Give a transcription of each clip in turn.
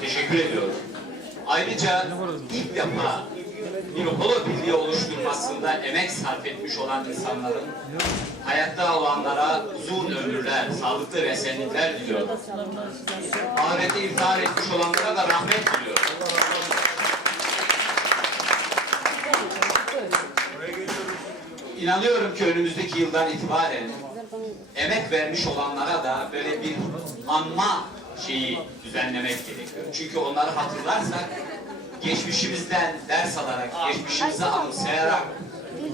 Teşekkür ediyorum. Ayrıca ilk defa bir birliği oluşturmasında emek sarf etmiş olan insanların hayatta olanlara uzun ömürler, sağlıklı ve esenlikler diliyorum. Ahirette iftihar etmiş olanlara da rahmet diliyorum. İnanıyorum ki önümüzdeki yıldan itibaren emek vermiş olanlara da böyle bir anma şeyi düzenlemek gerekiyor. Çünkü onları hatırlarsak geçmişimizden ders alarak, geçmişimizi anımsayarak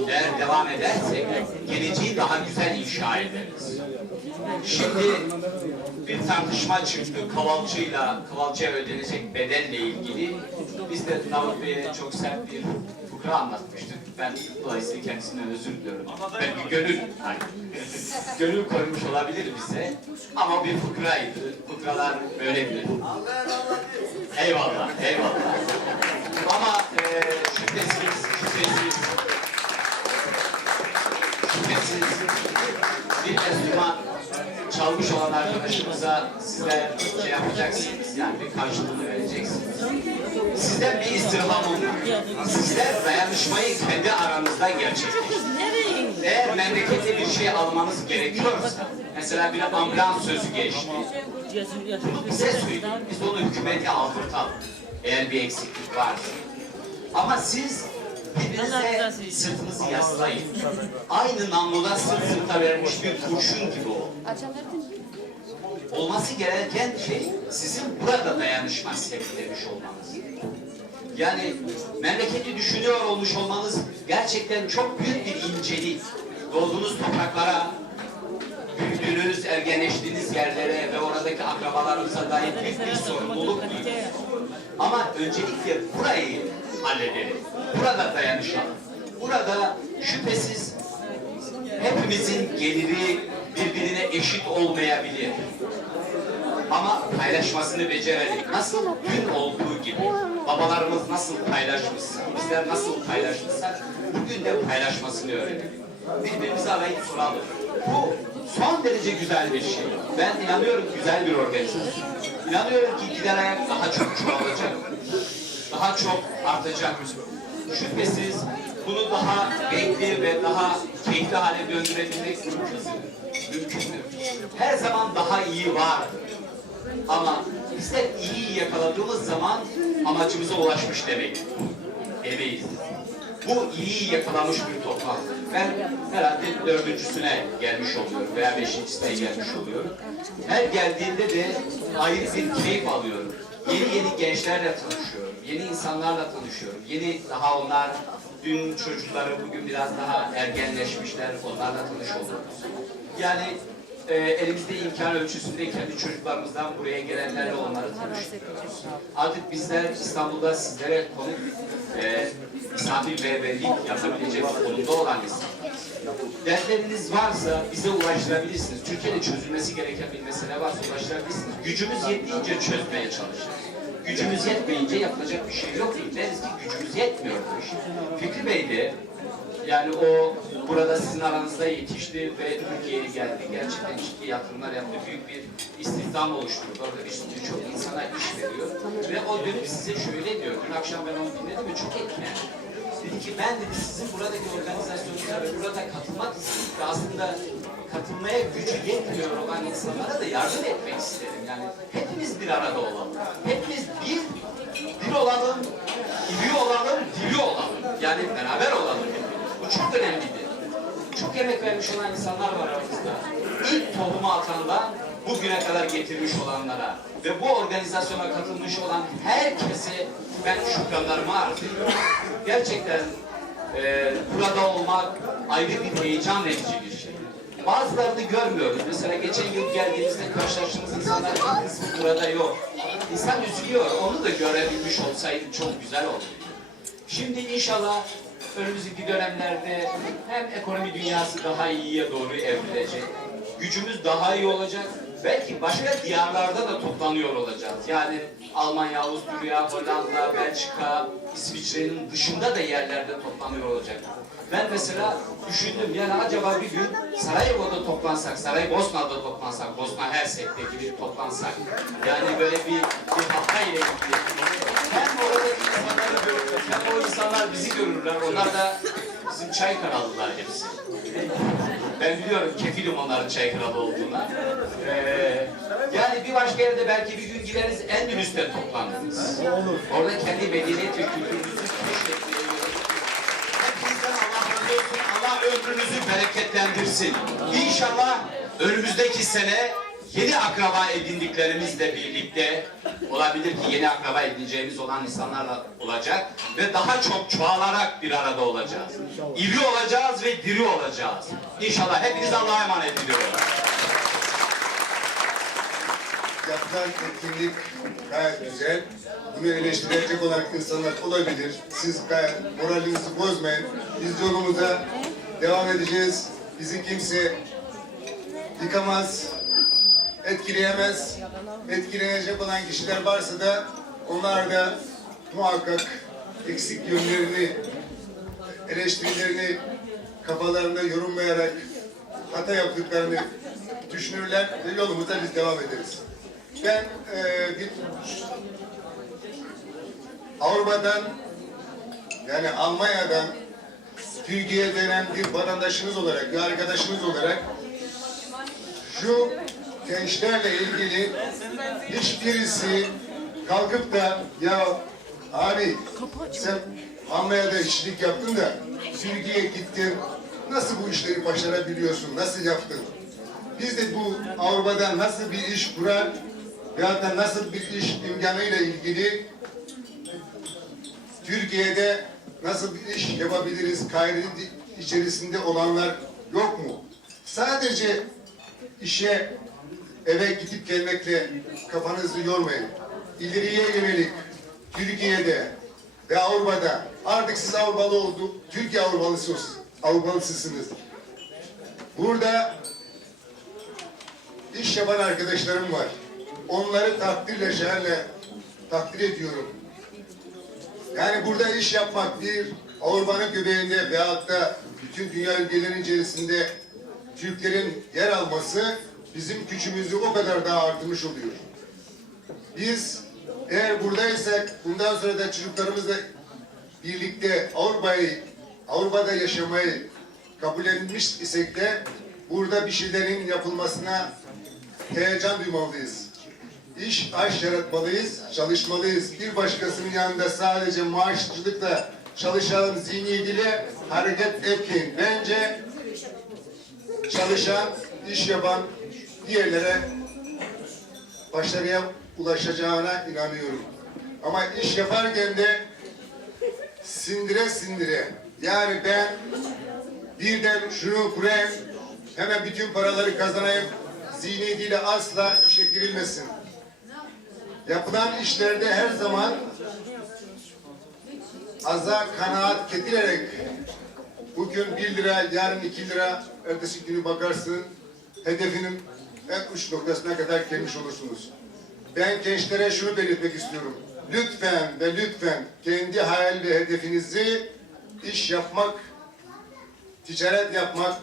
eğer devam edersek geleceği daha güzel inşa ederiz. Şimdi bir tartışma çıktı kavalcıyla, kavalcıya ödenecek bedelle ilgili. Biz de Davut Bey'e çok sert bir fıkra anlatmıştık. Ben dolayısıyla kendisinden özür diliyorum. Ben bir gönül, hani, gönül koymuş olabilir bize. Ama bir fıkraydı. Fıkralar böyledir. Eyvallah, eyvallah. Ama e, şüphesiz, şüphesiz çalmış olan arkadaşımıza sizler şey yapacaksınız, yani bir karşılığını vereceksiniz. Sizden bir istirhamım var. Sizler dayanışmayı kendi aranızda gerçekleştirin. Eğer memlekette bir şey almanız gerekiyorsa, mesela bir ambulans sözü geçti, bunu bize söyleyin, biz onu hükümete aldırtalım. Eğer bir eksiklik varsa. Ama siz birbirinize sırtınızı yaslayın. Aynı namluda sırt sırta vermiş bir kurşun gibi olun. Olması gereken şey sizin burada dayanışma sergilemiş olmanız. Yani memleketi düşünüyor olmuş olmanız gerçekten çok büyük bir incelik. Doğduğunuz topraklara, büyüdüğünüz, ergenleştiğiniz yerlere ve oradaki akrabalarınıza dair büyük bir sorumluluk duyuyorsunuz. Ama öncelikle burayı halledelim. Burada dayanışalım. Burada şüphesiz hepimizin geliri birbirine eşit olmayabilir. Ama paylaşmasını becerelim. Nasıl dün olduğu gibi babalarımız nasıl paylaşmışsa, bizler nasıl paylaşmışsak bugün de paylaşmasını öğrenelim. Birbirimize arayıp soralım. Bu son derece güzel bir şey. Ben inanıyorum güzel bir organizasyon. İnanıyorum ki gider ayak daha çok çoğalacak. Daha çok artacak. Şüphesiz bunu daha renkli ve daha keyifli hale döndürebilmek mümkündür. Mümkündür. Her zaman daha iyi var. Ama bizler iyi yakaladığımız zaman amacımıza ulaşmış demek. Demeyiz. Bu iyi yakalamış bir toplantı. Ben herhalde dördüncüsüne gelmiş oluyorum veya beşincisine gelmiş oluyorum. Her geldiğimde de ayrı bir keyif alıyorum. Yeni yeni gençlerle tanışıyorum. Yeni insanlarla tanışıyorum. Yeni daha onlar dün çocukları bugün biraz daha ergenleşmişler. Onlarla tanışıyoruz. Yani e, elimizde imkan ölçüsünde kendi çocuklarımızdan buraya gelenlerle onları tanıştırıyoruz. Artık bizler İstanbul'da sizlere konuk e, misafir velilik yapabilecek konumda olan insanlar. Dertleriniz varsa bize ulaştırabilirsiniz. Türkiye'de çözülmesi gereken bir mesele varsa ulaştırabilirsiniz. Gücümüz yettiğince çözmeye çalışırız. Gücümüz yetmeyince yapılacak bir şey yok. Deriz ki gücümüz yetmiyor. Fikri Bey de yani o burada sizin aranızda yetişti ve Türkiye'ye geldi. Gerçekten ciddi yatırımlar yaptı. Büyük bir istihdam oluşturdu. Orada bir sürü çok insana iş veriyor. Ve o dönüp size şöyle diyor. Dün akşam ben onu dinledim ve çok etkilendim. Dedi ki ben dedi sizin buradaki organizasyonunuza ve burada katılmak istedim. Ve aslında katılmaya gücü yetmiyor olan insanlara da yardım etmek isterim. Yani hepimiz bir arada olalım. Hepimiz bir, bir olalım, iri olalım, diri olalım. Yani beraber olalım. Bu çok önemlidir. Çok emek vermiş olan insanlar var aramızda. İlk tohumu atandan bugüne kadar getirmiş olanlara ve bu organizasyona katılmış olan herkese ben şükranlarımı arz ediyorum. Gerçekten e, burada olmak ayrı bir heyecan verici. Bazılarını görmüyoruz. Mesela geçen yıl geldiğimizde karşılaştığımız insanlar bir kısmı burada yok. İnsan üzülüyor. Onu da görebilmiş olsaydı çok güzel olurdu. Şimdi inşallah önümüzdeki dönemlerde hem ekonomi dünyası daha iyiye doğru evrilecek, gücümüz daha iyi olacak, belki başka diyarlarda da toplanıyor olacağız. Yani Almanya, Avusturya, Hollanda, Belçika, İsviçre'nin dışında da yerlerde toplanıyor olacak. Ben mesela düşündüm yani acaba bir gün Sarajevo'da toplansak, Saraybosna'da toplansak, Bosna Hersek'te gibi toplansak, yani böyle bir, bir çay ile ilgili. Hem oradaki insanları görürler, hem o insanlar bizi görürler. Onlar da bizim çay krallılar hepsi. Ben biliyorum kefilim onların çay kralı olduğuna. Ee, yani bir başka yerde belki bir gün gideriz Endülüs'te toplandınız. Orada kendi medeniyet ve kültürünüzü keşfetmeye Hepinizden Allah razı olsun. Allah ömrünüzü bereketlendirsin. İnşallah önümüzdeki sene yeni akraba edindiklerimizle birlikte olabilir ki yeni akraba edineceğimiz olan insanlarla olacak ve daha çok çoğalarak bir arada olacağız. İri olacağız ve diri olacağız. İnşallah hepiniz Allah'a emanet ediyorum. Yapılan etkinlik gayet güzel. Bunu eleştirecek olan insanlar olabilir. Siz gayet moralinizi bozmayın. Biz yolumuza devam edeceğiz. Bizi kimse yıkamaz, etkileyemez. Etkilenecek olan kişiler varsa da onlar da muhakkak eksik yönlerini, eleştirilerini kafalarında yorumlayarak hata yaptıklarını düşünürler ve yolumuza biz devam ederiz. Ben eee bir Avrupa'dan yani Almanya'dan Türkiye'ye dönen bir vatandaşınız olarak, bir arkadaşınız olarak şu gençlerle ilgili hiçbirisi kalkıp da ya abi sen Almanya'da işçilik yaptın da Türkiye'ye gittin nasıl bu işleri başarabiliyorsun, nasıl yaptın? Biz de bu Avrupa'da nasıl bir iş kurar veyahut da nasıl bir iş imkanıyla ilgili Türkiye'de nasıl bir iş yapabiliriz gayreti içerisinde olanlar yok mu? Sadece işe eve gidip gelmekle kafanızı yormayın. İleriye yönelik Türkiye'de ve Avrupa'da artık siz Avrupalı oldu, Türkiye Avrupalısınız. Avrupalısısınız. Burada iş yapan arkadaşlarım var. Onları takdirle, şerle takdir ediyorum. Yani burada iş yapmak bir Avrupa'nın göbeğinde veyahut da bütün dünya ülkelerinin içerisinde Türklerin yer alması bizim gücümüzü o kadar daha artırmış oluyor. Biz eğer buradaysak bundan sonra da çocuklarımızla birlikte Avrupa'yı, Avrupa'da yaşamayı kabul etmiş isek de burada bir şeylerin yapılmasına heyecan duymalıyız. İş aş yaratmalıyız, çalışmalıyız. Bir başkasının yanında sadece maaşçılıkla çalışalım zihniyetiyle hareket etmeyin. Bence çalışan, iş yapan diğerlere başarıya ulaşacağına inanıyorum. Ama iş yaparken de sindire sindire. Yani ben birden şunu kurayım, hemen bütün paraları kazanayım, zihniyetiyle asla işe girilmesin. Yapılan işlerde her zaman aza kanaat getirerek bugün bir lira, yarın iki lira, ertesi günü bakarsın hedefinin en uç noktasına kadar gelmiş olursunuz. Ben gençlere şunu belirtmek istiyorum. Lütfen ve lütfen kendi hayal ve hedefinizi iş yapmak, ticaret yapmak,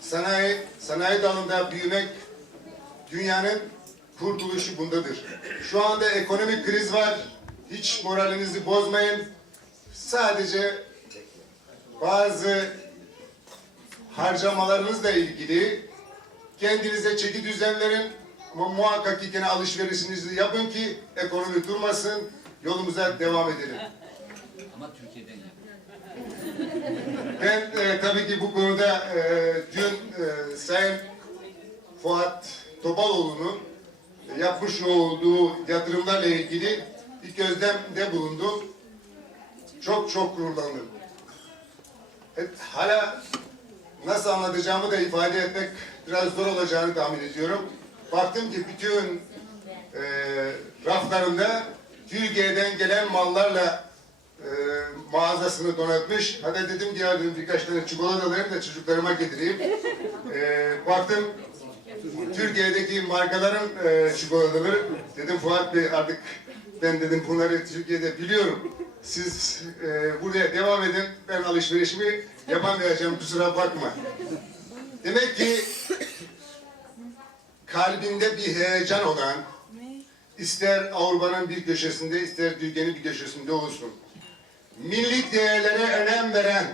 sanayi, sanayi dalında büyümek dünyanın kurtuluşu bundadır. Şu anda ekonomik kriz var. Hiç moralinizi bozmayın. Sadece bazı harcamalarınızla ilgili kendinize çeki düzen verin. Ama muhakkak ki gene alışverişinizi yapın ki ekonomi durmasın. Yolumuza devam edelim. Ama Türkiye'den yap. Ben e, tabii ki bu konuda e, dün e, Sayın Fuat Topaloğlu'nun yapmış olduğu yatırımlarla ilgili bir gözlemde bulundum. Çok çok gururlandım. Evet, hala nasıl anlatacağımı da ifade etmek biraz zor olacağını tahmin ediyorum. Baktım ki bütün e, raflarında Türkiye'den gelen mallarla e, mağazasını donatmış. Hadi dedim ki ya birkaç tane çikolata alayım da çocuklarıma getireyim. E, baktım Türkiye'deki markaların e, çikolataları. Dedim Fuat Bey artık ben dedim bunları Türkiye'de biliyorum. Siz e, buraya devam edin. Ben alışverişimi yapamayacağım kusura bakma. Demek ki kalbinde bir heyecan olan, ister Avrupa'nın bir köşesinde, ister Türkiye'nin bir köşesinde olsun. Milli değerlere önem veren,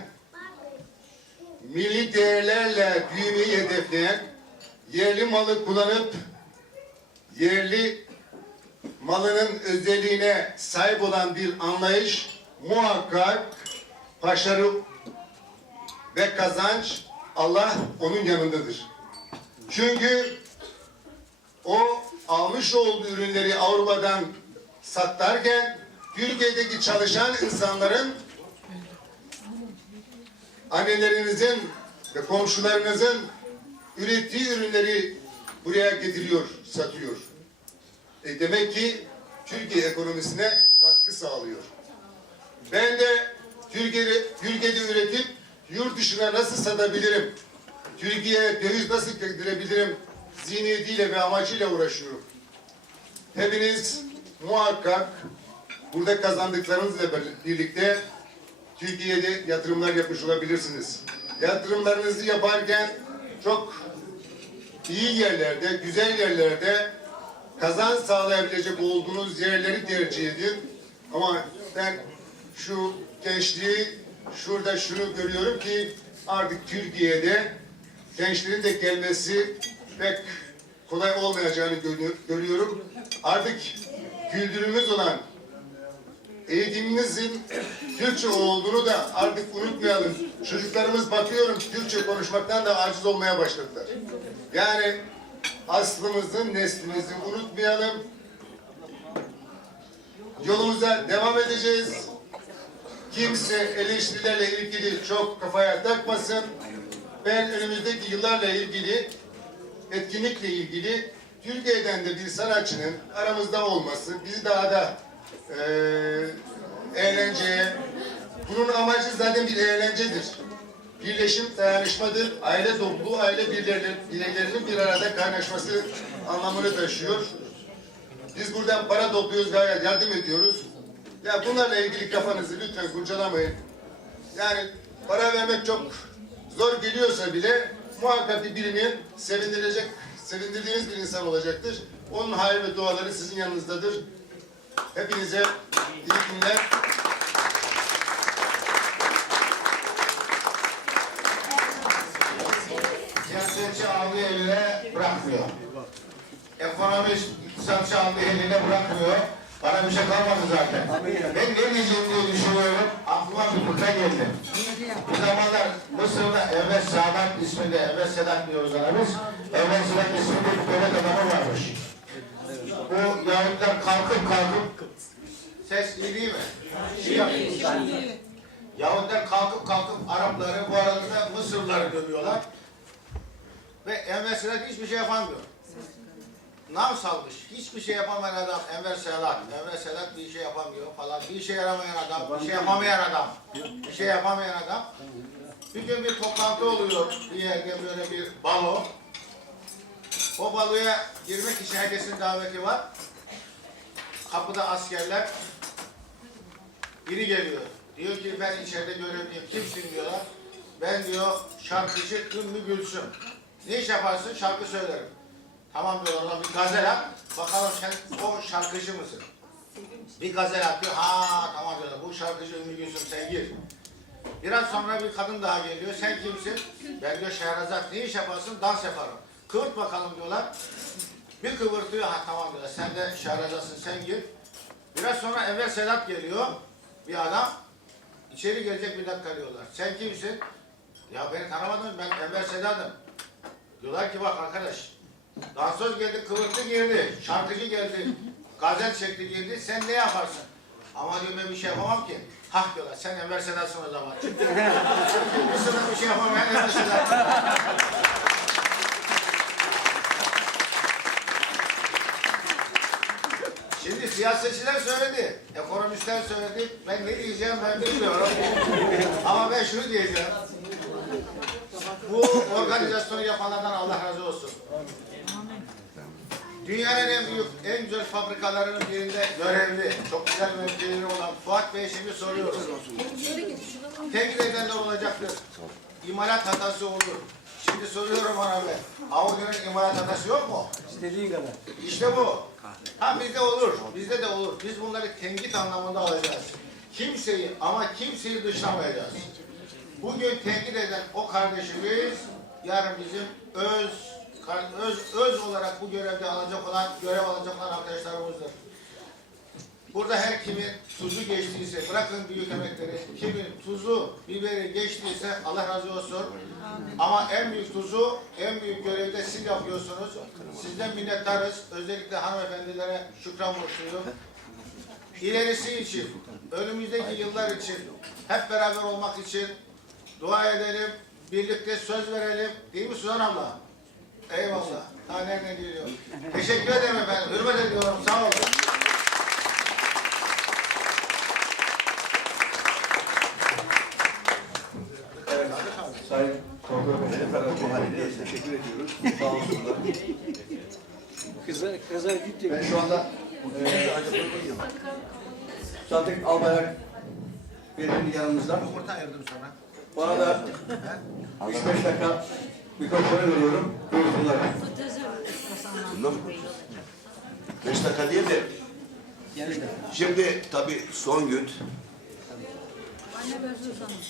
milli değerlerle büyümeyi hedefleyen, yerli malı kullanıp yerli malının özelliğine sahip olan bir anlayış muhakkak başarı ve kazanç Allah onun yanındadır. Çünkü o almış olduğu ürünleri Avrupa'dan satarken Türkiye'deki çalışan insanların annelerinizin ve komşularınızın ürettiği ürünleri buraya getiriyor, satıyor. E demek ki Türkiye ekonomisine katkı sağlıyor. Ben de Türkiye'de, Türkiye'de üretip yurt dışına nasıl satabilirim? Türkiye'ye döviz nasıl getirebilirim? Zihniyetiyle ve amacıyla uğraşıyorum. Hepiniz muhakkak burada kazandıklarınızla birlikte Türkiye'de yatırımlar yapmış olabilirsiniz. Yatırımlarınızı yaparken çok iyi yerlerde, güzel yerlerde kazanç sağlayabilecek olduğunuz yerleri tercih edin. Ama ben şu gençliği şurada şunu görüyorum ki artık Türkiye'de gençlerin de gelmesi pek kolay olmayacağını görü- görüyorum. Artık kültürümüz olan eğitimimizin Türkçe olduğunu da artık unutmayalım. Çocuklarımız bakıyorum Türkçe konuşmaktan da aciz olmaya başladılar. Yani aslımızı, neslimizi unutmayalım. Yolumuza devam edeceğiz. Kimse eleştirilerle ilgili çok kafaya takmasın. Ben önümüzdeki yıllarla ilgili, etkinlikle ilgili Türkiye'den de bir sanatçının aramızda olması bizi daha da eee eğlenceye, bunun amacı zaten bir eğlencedir. Birleşim, dayanışmadır. Aile topluluğu, aile bireyleri- bireylerinin bir arada kaynaşması anlamını taşıyor. Biz buradan para topluyoruz ve yardım ediyoruz. Ya bunlarla ilgili kafanızı lütfen kurcalamayın. Yani para vermek çok zor geliyorsa bile muhakkak bir birinin sevindirecek, sevindirdiğiniz bir insan olacaktır. Onun hayır ve duaları sizin yanınızdadır. Hepinize iyi günler. Siyasetçi aldığı eline bırakmıyor. Ekonomist iktisatçı aldığı eline bırakmıyor. Bana bir şey kalmadı zaten. Ben ne diyeceğim diye düşünüyorum. Aklıma bir fıkra geldi. Bir zamanlar Mısır'da Evvel Sadat isminde, Evvel Sedat diyoruz ona biz. Evvel Sedat isminde bir devlet adamı varmış. Bu Yahudiler kalkıp kalkıp Ses iyi değil mi? Yapıyor. Yahudiler kalkıp kalkıp Arapları, bu arada da Mısırlıları dövüyorlar. Ve Enver Sedat hiçbir şey yapamıyor. Nam salmış. Hiçbir şey yapamayan adam Enver Sedat. Enver Sedat bir şey yapamıyor falan. Bir şey yaramayan adam, bir şey yapamayan adam. Bir şey yapamayan adam. Bir gün bir toplantı oluyor. Bir yerde böyle bir balo. O baloya girmek için herkesin daveti var. Kapıda askerler. Biri geliyor. Diyor ki ben içeride görevliyim. Kimsin diyorlar. Ben diyor şarkıcı Ümmü Gülsüm. Ne iş yaparsın? Şarkı söylerim. Tamam diyor oradan bir gazel at. Bakalım sen o şarkıcı mısın? Bir gazel at diyor. Ha tamam diyorlar. Bu şarkıcı Ümmü Gülsüm sen gir. Biraz sonra bir kadın daha geliyor. Sen kimsin? Ben diyor Şehrazat. Ne iş yaparsın? Dans yaparım. Kıvırt bakalım diyorlar. Bir kıvırtıyor. Ha tamam diyorlar. Sen de Şehrazat'sın sen gir. Biraz sonra Enver Sedat geliyor. Bir adam. İçeri gelecek bir dakika diyorlar. Sen kimsin? Ya beni tanımadın ben Enver Sedat'ım. Diyorlar ki bak arkadaş. Dansöz geldi, kıvırttı girdi. Şarkıcı geldi. Gazel çekti girdi. Sen ne yaparsın? Ama diyor ben bir şey yapamam ki. Hah diyorlar sen Enver Sedat'sın o zaman. Mısır'da bir şey yapamayan Enver Sedat. Şimdi siyasetçiler söyledi, ekonomistler söyledi. Ben ne diyeceğim ben bilmiyorum. Ama ben şunu diyeceğim. Bu organizasyonu yapanlardan Allah razı olsun. Dünyanın en büyük, en güzel fabrikalarının birinde görevli, çok güzel mevkileri olan Fuat Bey'e şimdi soruyoruz. Tek nedenler olacaktır. İmalat hatası olur. Şimdi soruyorum ona ben. Audi'nin imalat hatası yok mu? İstediğin kadar. İşte bu. Ha bizde olur, bizde de olur. Biz bunları tenkit anlamında alacağız. Kimseyi ama kimseyi dışlamayacağız. Bugün tenkit eden o kardeşimiz yarın bizim öz öz öz olarak bu görevde alacak olan görev alacak olan arkadaşlarımızdır. Burada her kimin tuzu geçtiyse, bırakın büyük emekleri, kimin tuzu, biberi geçtiyse Allah razı olsun. Ama en büyük tuzu, en büyük görevde siz yapıyorsunuz. Sizden minnettarız. Özellikle hanımefendilere şükran borçluyum. İlerisi için, önümüzdeki yıllar için, hep beraber olmak için dua edelim, birlikte söz verelim. Değil mi Suzan abla? Eyvallah. Daha nereden geliyor? Teşekkür ederim efendim. Hürmet ediyorum. Sağ olun. Sayın Doktor Bey'e teşekkür ediyoruz. Sağ olsunlar. Kıza, kıza gitti. Ben şu anda eee Sadık Albayrak Beyefendi yanımızda. Yumurta ayırdım sana. Bana da 3-5 dakika mikrofonu veriyorum. Buyursunlar. Beş dakika değil de şimdi tabii son gün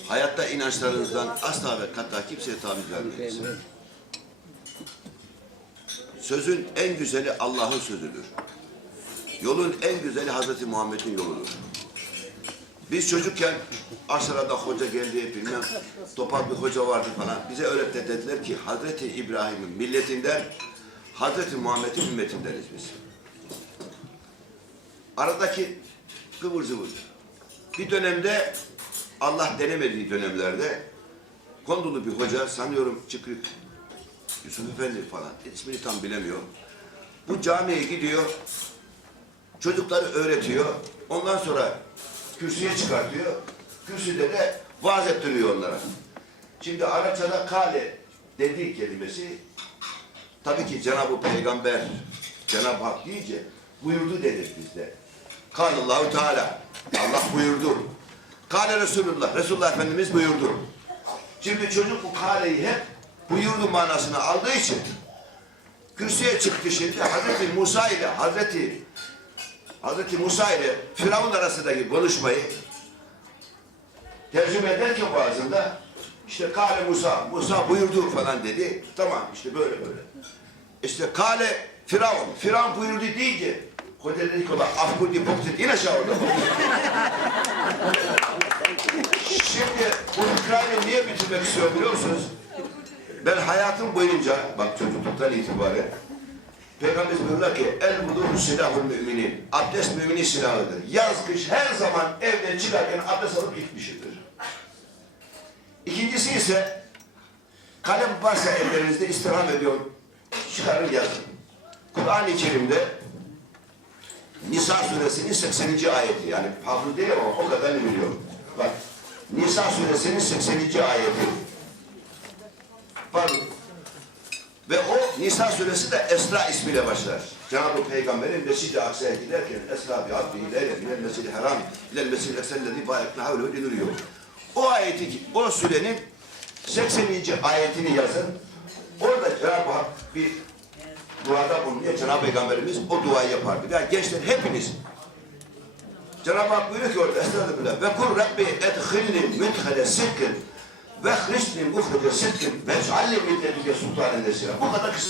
hayatta inançlarınızdan asla ve kata kimseye taviz vermeyiz. Sözün en güzeli Allah'ın sözüdür. Yolun en güzeli Hazreti Muhammed'in yoludur. Biz çocukken aşağıda hoca geldi bilmem topal bir hoca vardı falan. Bize öğretti dediler ki Hazreti İbrahim'in milletinden Hazreti Muhammed'in ümmetindeniz biz. Aradaki kıvır zıvır. Bir dönemde Allah denemediği dönemlerde kondulu bir hoca sanıyorum çıkık Yusuf Efendi falan ismini tam bilemiyor. Bu camiye gidiyor çocukları öğretiyor. Ondan sonra kürsüye çıkartıyor. Kürsüde de vaaz ettiriyor onlara. Şimdi Arapçada kale dediği kelimesi tabii ki Cenab-ı Peygamber Cenab-ı Hak deyince buyurdu denir bizde. Kanallahu Teala. Allah buyurdu. Kale Resulullah. Resulullah Efendimiz buyurdu. Şimdi çocuk bu kaleyi hep buyurdu manasını aldığı için kürsüye çıktı şimdi Hazreti Musa ile Hazreti Hazreti Musa ile Firavun arasındaki konuşmayı tercüme ederken bazında işte Kale Musa, Musa buyurdu falan dedi. Tamam işte böyle böyle. İşte Kale Firavun, Firavun buyurdu deyince Hoca dedi ki ola afkudi boksit in aşağı orada. Şimdi bu hikayeyi niye bitirmek istiyorum biliyor musunuz? Ben hayatım boyunca, bak çocukluktan itibaren Peygamberimiz buyuruyor ki el budur silahul müminin. Abdest müminin silahıdır. Yaz kış her zaman evden çıkarken abdest alıp gitmişimdir. İkincisi ise kalem varsa ellerinizde istirham ediyorum. Çıkarın yazın. Kur'an-ı Kerim'de Nisa suresinin 80. ayeti yani hafız değil ama o kadarını biliyorum. Bak Nisa suresinin 80. ayeti. Pardon. Ve o Nisa suresi de Esra ismiyle başlar. Cenab-ı Peygamber'in Mescid-i Aksa'ya giderken Esra bi abdihi leyle minel mescid-i haram ilel mescid-i eksellezi barekna havlehu deniliyor. O ayeti, o surenin 80. ayetini yazın. Orada Cenab-ı Hak bir duada bulunuyor. Cenab-ı Peygamberimiz o duayı yapardı. Yani gençler hepiniz Cenab-ı Hak buyuruyor ki orada Estağfirullah ve kul Rabbi edhilni müdhale sidkin ve hrisni muhrece sidkin ve ec'alli min ledüke sultanen nesira. Bu kadar kısa